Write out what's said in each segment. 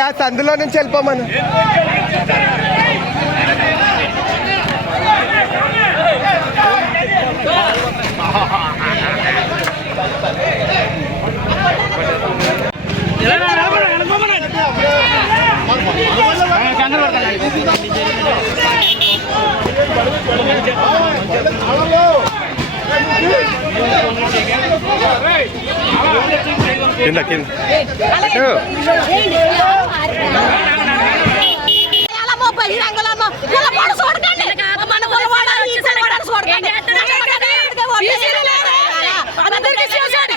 అందులో నుంచి వెళ్ళిపోమను. కులవాడాలి చూడకండి అందరికీ చేశాడు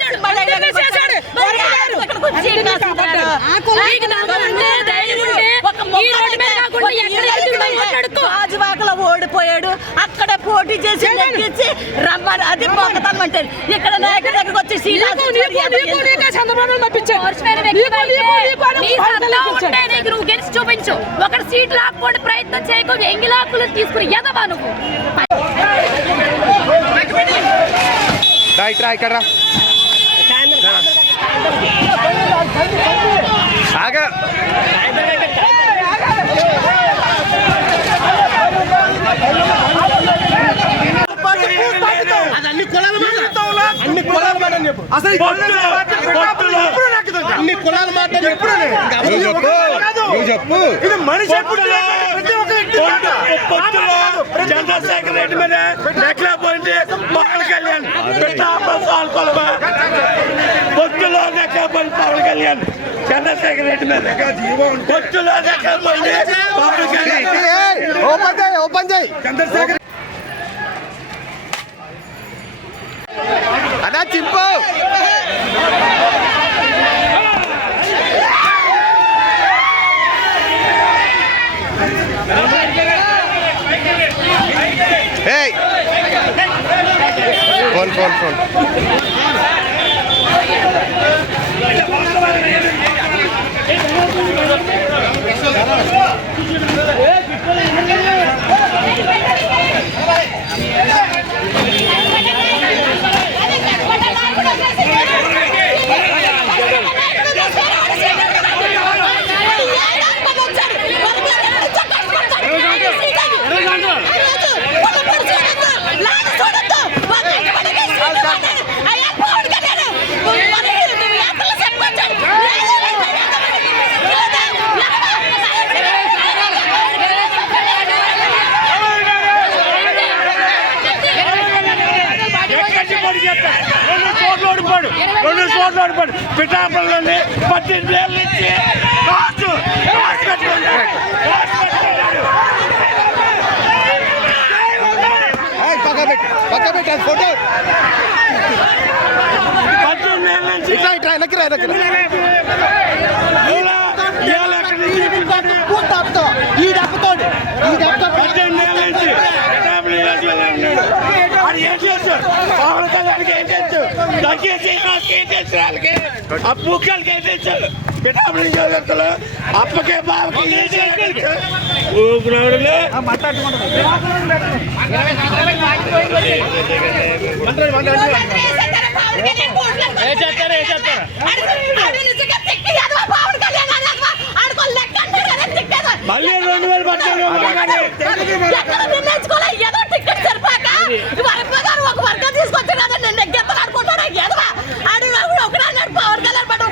పోటీ చేసి నెగ్గించి రమ్మని అది ఇక్కడ నాయకుడి దగ్గరకు వచ్చి నువ్వు గెలిచి చూపించు. ఒకటి సీట్ లాక్కోండి ప్రయత్నం చేయకు ఎంగి లాక్కులు తీసుకుని ఎదవా నువ్వు? ఇక్కడ ఆగ అన్ని కులాల మాట అన్ని కులాల మాట అని చెప్పు. అసలు అన్ని కులాల మాట ఎప్పుడు నువ్వు చెప్పు. నువ్వు చెప్పు. ఇది మనిషి ఎప్పుడు ప్రతి ఒక్క వ్యక్తి చంద్రశేఖర్ రెడ్డి మీద నెక్కలేకపోయింది పవన్ కళ్యాణ్. పెట్టాలమా పొత్తులో నెక్కలేకపోయింది పవన్ కళ్యాణ్. చంద్రశేఖర్ రెడ్డి మీద. పొత్తులో నెక్కలేకపోయింది పవన్ కళ్యాణ్. ఏయ్, ఓపెన్ చేయి ఓపెన్ చేయి. చంద్రశేఖర్ அண்ணா சிம்பு ஏய் போன் போன் போன் ఫోటో పద్దెనిమిది ఏళ్ళ ఇట్లా ఇట్లా వెనక్కి రా వెనక్కి ఈ దెబ్బతోడు ఈ దెబ్బతో పిఠాపురం నియోజకవర్గంలో అప్పకే ఊపిరాడులే మళ్ళీ రెండు వేల వరపగారు ఒక వర్గం తీసుకొచ్చి కదా నేను నెగ్గెత్తలు ఆడుకుంటాడు ఎదవా ఆడు ఒకడు అన్నాడు పవన్ కళ్యాణ్ పట్టు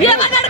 Yeah, I got it.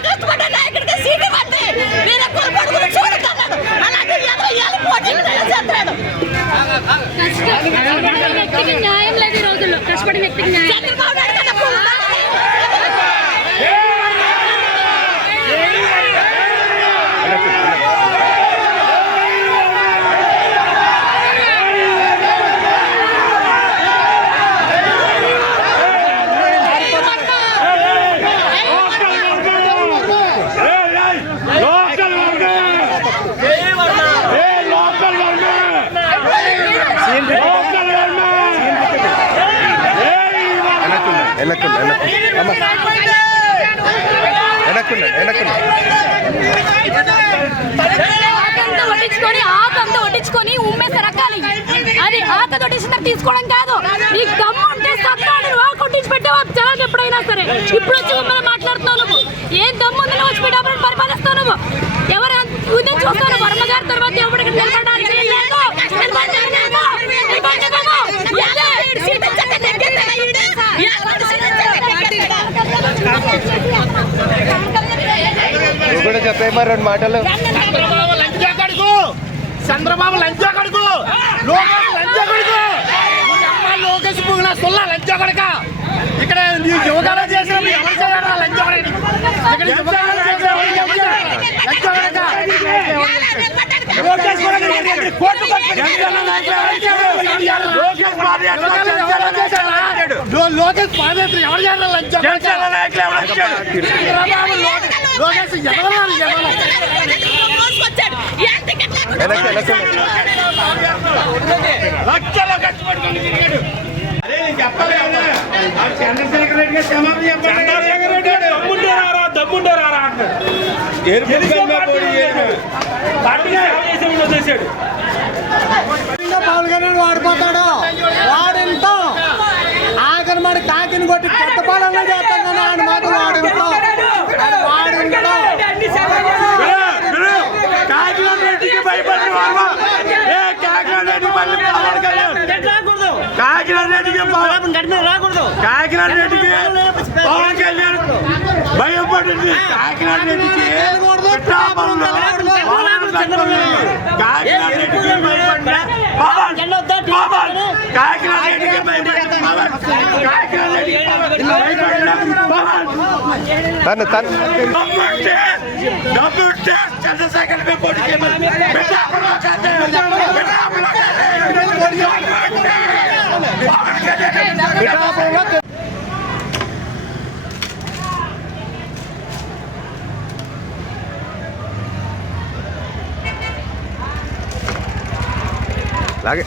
వెనక్కుండా వెనక్కుండా వెనక్కుండా వెనక్కుండా ఆకంతా వడ్డించుకొని ఆకంతా ఉమ్మేసి రకాలి అది ఆక తొట్టించిన తీసుకోవడం కాదు నీకు దమ్ము ఉంటే సత్తాడు ఆ కొట్టించి పెట్టావా జనాలు ఎప్పుడైనా సరే ఇప్పుడు వచ్చి మమ్మల్ని మాట్లాడుతున్నావు నువ్వు ఏం దమ్ముంది నువ్వు వచ్చి పిఠాపురం పరిపాలిస్తావు నువ్వు ఎవరు ఉదయం చూస్తాను వర్మగారి తర్వాత ఎవరికి నిలబడడానికి లేదు. నువ్వు కూడా చెప్పే రెండు మాటలు. చంద్రబాబు లంచా కడుకు చంద్రబాబు లంచా కడుకు లోకేష్ లంచా కడుకు లోకేష్ పుగిన సుల్ల లంచా కడక ఇక్కడ నీ యువకాలు చేసిన ఎవరు చేయాలి లంచా ఇక్కడ యువకాలు చేసిన మీ ఎవరు చేయాలి లంచా కడక లోకేష్ కూడా ఇక్కడ కోర్టు లోకేష్ పాదయాత్ర లోకేష్ పాదయాత్ర ఎవరు చేయాలి లంచా కడక జనసేన నాయకులు ఎవరు వచ్చారు? చంద్రబాబు లోకేష్ లోకేష్ ఎదగలాలి ఎదగలాలి మోసుకొచ్చాడు. ఏం టికెట్ లేకుండా వెనక్కి, వెనక్కి. లక్షల ఖర్చు పెట్టుకొని తిరిగాడు. అదే నేను చెప్పాలి కదా. ఆ చంద్రశేఖర్ రెడ్డి గారు క్షమాపణ చెప్పాలి. చంద్రశేఖర్ రెడ్డి గారు దమ్ముంటే రారా చేసేవాడు వాడిపోతాడు. వాడింత ఆఖరి మరి కాకిని కొట్టి కొత్త పాలన చేస్తాను ఆయన మాత్రం గురు, గురు, కాకినాడ రెడ్డికి పవన్ కళ్యాణ్. కాకినాడ రెడ్డికి పవన్ రాకూడదు కాకినాడ రెడ్డికి పవన్ కళ్యాణ్ భయపడింది కాకినాడ రెడ్డికి పిఠాపురంలో పవన్ కళ్యాణ్. కాకినాడ రెడ్డికి భయపడిన పవన్ పవన్ కాకినాడ రెడ్డికి భయపడిన పవన్ కాకినాడ రెడ్డికి భయపడిన పవన్ తను తను డబ్బుంటే డబ్బుంటే చంద్రశేఖర్ మీద పోటీ చేయమని పిఠాపురంలో కాదు. పిఠాపురంలో కాదు. పవన్ కళ్యాణ్ 来给